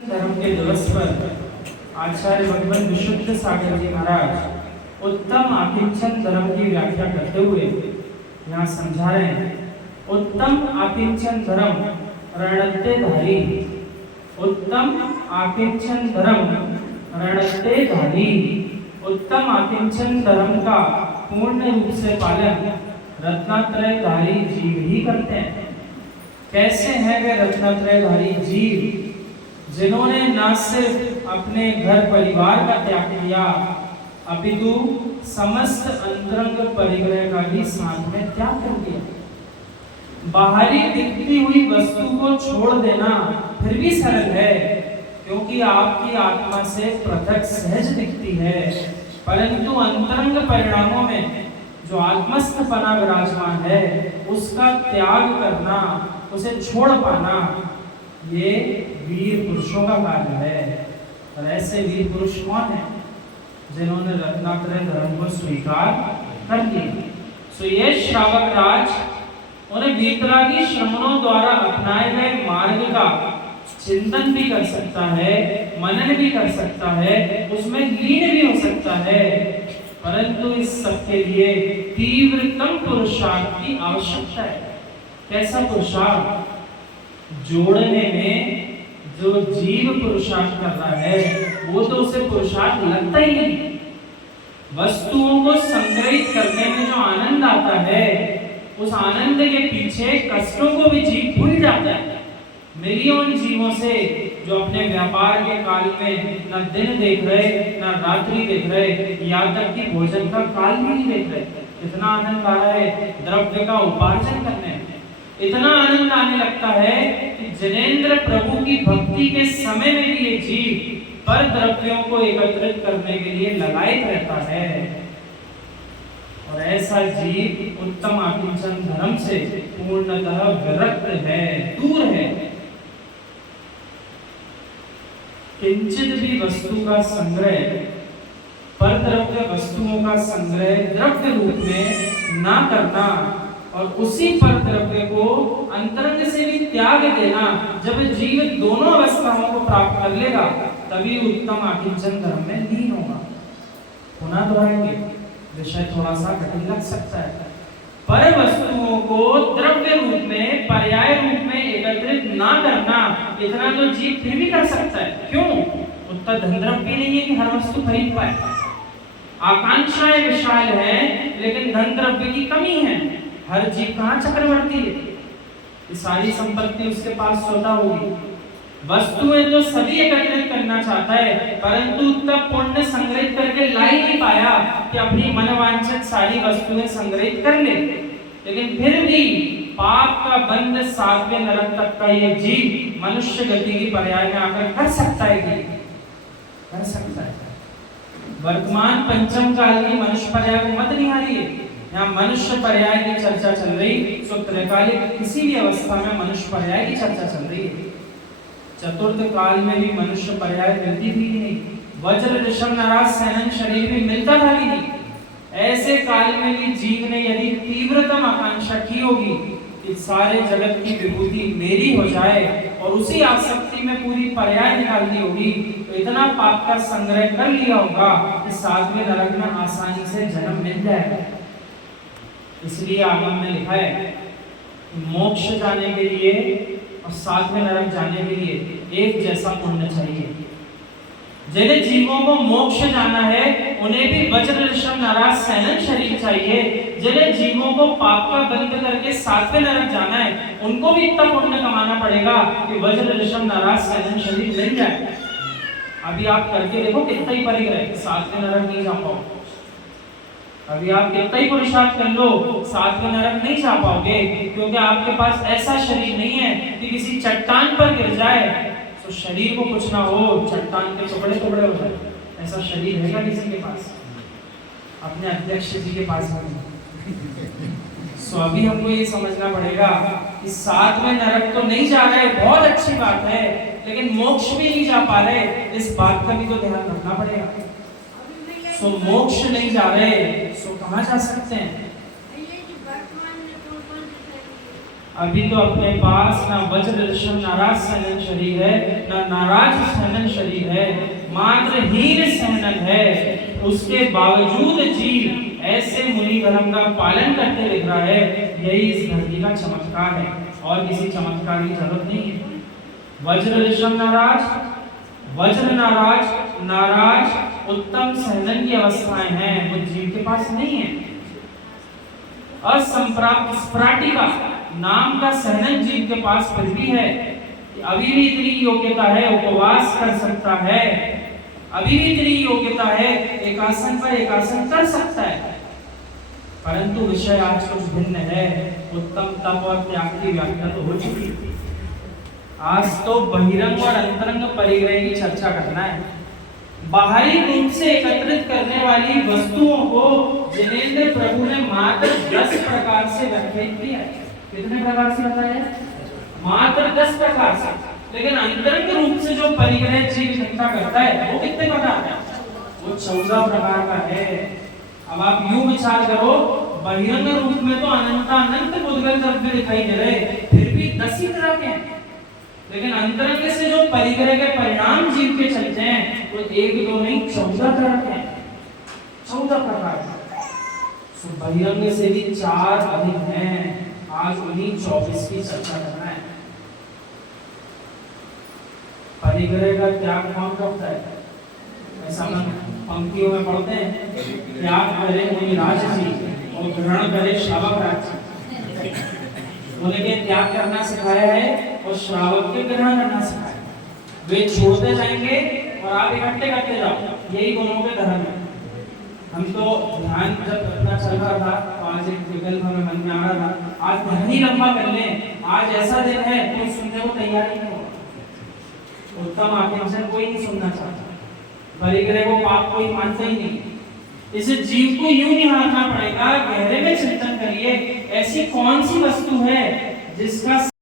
धर्म के दिवस पर आचार्य भगवान विशुद्ध सागर जी महाराज उत्तम आकिंचन धर्म की व्याख्या करते हुए यहाँ समझा रहे हैं। उत्तम आकिंचन धर्म रणत्तेधारी, उत्तम आकिंचन धर्म रणत्तेधारी। उत्तम आकिंचन धर्म का पूर्ण रूप से पालन रत्नात्रयधारी जीव ही करते हैं। कैसे हैं वे रत्नात्रयधारी जीव? जिन्होंने न सिर्फ अपने घर परिवार का त्याग किया अपितु समस्त अंतरंग परिग्रह का भी साथ में त्याग कर दिया। बाहरी दिखती हुई वस्तु को छोड़ देना फिर भी सरल है, क्योंकि आपकी आत्मा से पृथक सहज दिखती है, परंतु अंतरंग परिणामों में जो आत्मस्थपना विराजमान है उसका त्याग करना, उसे छोड़ पाना, ये वीर पुरुषों का कार्य है। और ऐसे वीर पुरुष कौन है? जिन्होंने रत्नात्रय धर्म को स्वीकार कर लिया। सो ये श्रावक राज उन्हें वीतरागी श्रमणों द्वारा अपनाए गए मार्ग का चिंतन भी कर सकता है, मनन भी कर सकता है, उसमें लीन भी हो सकता है, परंतु इस सब के लिए तीव्रतम पुरुषार्थ की आवश्यकता है। कैसा पुरुषार्थ? जोड़ने में जो जीव पुरुषार्थ कर रहा है वो तो उसे पुरुषार्थ लगता ही नहीं। वस्तुओं को संग्रहित करने में जो आनंद आता है उस आनंद के पीछे कष्टों को भी जीव भूल जाता है। मिलियन जीवों से जो अपने व्यापार के काल में न दिन देख रहे न रात्रि देख रहे, यहाँ तक कि भोजन का काल भी नहीं देख रहे, इतना आनंद आ रहा है द्रव्य का उपार्जन करने में। इतना आनंद आने लगता है कि जनेंद्र प्रभु की भक्ति के समय में भी ये जीव पर द्रव्यों को एकत्रित करने के लिए लगाए रहता है। और ऐसा जीव उत्तम आकिंचन धर्म से पूर्णतः विरक्त है, दूर है। किंचित भी वस्तु का संग्रह, पर द्रव्य वस्तुओं का संग्रह द्रव्य रूप में ना करना और उसी पर द्रव्य को अंतरंग से भी त्याग देना, जब जीव दोनों अवस्थाओं को प्राप्त कर लेगा तभी उत्तम आकिंचन धर्म में लीन होगा। पुनः दोहराएंगे, विषय थोड़ा सा कठिन लग सकता है। पर वस्तुओं को द्रव्य रूप में, पर्याय रूप में एकत्रित ना करना, इतना तो जीव फिर भी कर सकता है। क्यों? उतना धन द्रव्य नहीं है कि हर वस्तु खरीद पाए। आकांक्षाएं विशाल है लेकिन धन द्रव्य की कमी है। हर जीव कहाँ चक्रवर्ती है? ये सारी संपत्ति उसके पास स्वतः होगी। वस्तुएं तो सभी एकत्रित करना चाहता है, परंतु तब पुण्य संग्रहित करके ला ही नहीं पाया कि अपनी मनवांछित सारी वस्तुएं संग्रहित कर ले। लेकिन फिर भी पाप का बंध 7वें नरक तक का ये जीव मनुष्य गति की पर्याय में आकर कर सकता है कि कर सकता है। वर्तमान पंचम काल की मनुष्य पर्याय को मत निहारी है, यहाँ मनुष्य पर्याय की चर्चा चल रही। सो त्रैकालिक किसी भी अवस्था में मनुष्य पर्याय की चर्चा चल रही है। चतुर्थ काल में भी मनुष्य पर्याय मिलती भी नहीं। वज्र ऋषभ नराज सैनन शरीर में मिलता था भी नहीं। ऐसे काल में भी जीव ने यदि तीव्रतम आकांक्षा की होगी कि सारे जगत की विभूति मेरी हो जाए और उसी आसक्ति में पूरी पर्याय निकालनी होगी, तो इतना पाप का संग्रह कर लिया होगा कि 7वें नरक में आसानी से जन्म मिल जाएगा। इसलिए आगम में लिखा है कि मोक्ष जाने के लिए और 7वें नरक जाने के लिए एक जैसा पुण्य चाहिए। जिन्हें जीवों को मोक्ष जाना है उन्हें भी वज्र ऋषभ नराज सैनन शरीर चाहिए। जिन्हें जीवों को पाप का बंध करके 7वें नरक जाना है उनको भी इतना पुण्य कमाना पड़ेगा कि वज्र ऋषभ नराज सैनन शरीर मिल जाए। अभी आप करके देखो कितना ही परिग्रह, 7वें नरक नहीं जा पाओ। अभी आप कितना ही पुरुषार्थ कर लो, 7वें नरक नहीं जा पाओगे, क्योंकि आपके पास ऐसा शरीर नहीं है कि किसी चट्टान पर गिर जाए तो शरीर को कुछ ना हो, चट्टान के टुकड़े टुकड़े हो जाए। ऐसा शरीर है किसी के पास? अपने अध्यक्ष जी के पास नहीं। सो अभी हमको ये समझना पड़ेगा कि 7वें नरक तो नहीं जा रहे, बहुत अच्छी बात है, लेकिन मोक्ष भी नहीं जा पा रहे, इस बात का भी तो ध्यान रखना पड़ेगा। सो मोक्ष नहीं जा रहे, सो कहाँ जा सकते हैं? अभी तो अपने पास ना वज्र ऋषभ नाराज सहनन शरीर है, ना नाराज सहनन शरीर है, मात्र हीन सहनन है। उसके बावजूद जीव ऐसे मुनि धर्म का पालन करते दिख रहा है। यही इस धरती का चमत्कार है, और किसी चमत्कार की जरूरत नहीं है। वज्र ऋषभ नाराज, वज्र नाराज, नाराज उत्तम सहनन की अवस्थाएं हैं, वो जीव के पास नहीं है। असंप्राप्त स्फाटिका नाम का सहनन जीव के पास फिर भी है। अभी भी इतनी योग्यता है, उपवास कर सकता है, अभी भी इतनी योग्यता है, एकासन पर एकासन कर सकता है। परंतु विषय आज कुछ भिन्न है। उत्तम तप और त्याग की व्याख्या तो हो चुकी। आज तो बहिरंग और अंतरंग परिग्रह की चर्चा करना है। बाहरी रूप से एकत्रित करने वाली वस्तुओं को जिनेंद्र प्रभु ने मात्र 10 प्रकार से व्याख्यायित किया है। कितने प्रकार से बताया? मात्र 10 प्रकार से। लेकिन अंतरंग रूप से जो परिग्रह जीव इकट्ठा करता है वो कितने प्रकार का? वो 14 प्रकार का है। अब आप यूं विचार करो, बहिरंग रूप में तो अनंत बुद्धगल द्रव्य दिखाई दे रहे, फिर भी 10 ही तरह के हैं। लेकिन अंतरंग से जो परिग्रह के परिणाम जीव के चलते हैं वो 1 2 नहीं 14 तरह के हैं, 14 प्रकार। तो बहिरंग से भी 4 अधिक हैं। आज उन्हीं 24 की चर्चा करना है। परिग्रह का त्याग कौन करता है? ऐसा हम पंक्तियों में पढ़ते हैं, त्याग करे मुनि राज जी और ग्रहण करे श्रावक राज। उन्हें त्याग करना सिखाया है और श्रावक के ग्रहण करना सिखाया। वे छोड़ते जाएंगे और आप इकट्ठे करते जाओ, यही दोनों के धर्म है। हम तो ध्यान जब अपना चल रहा था तो आज एक विकल्प हमें मन में आ रहा था, आज ध्यान ही लंबा कर लें, आज ऐसा दिन है कोई सुनने को तैयार ही नहीं होगा। उत्तम आत्मा से कोई नहीं सुनना चाहता, परिग्रह को पाप कोई मानता ही नहीं। इसे जीव को यूं निहारना पड़ेगा, गहरे में चिंतन करिए, ऐसी कौन सी वस्तु है जिसका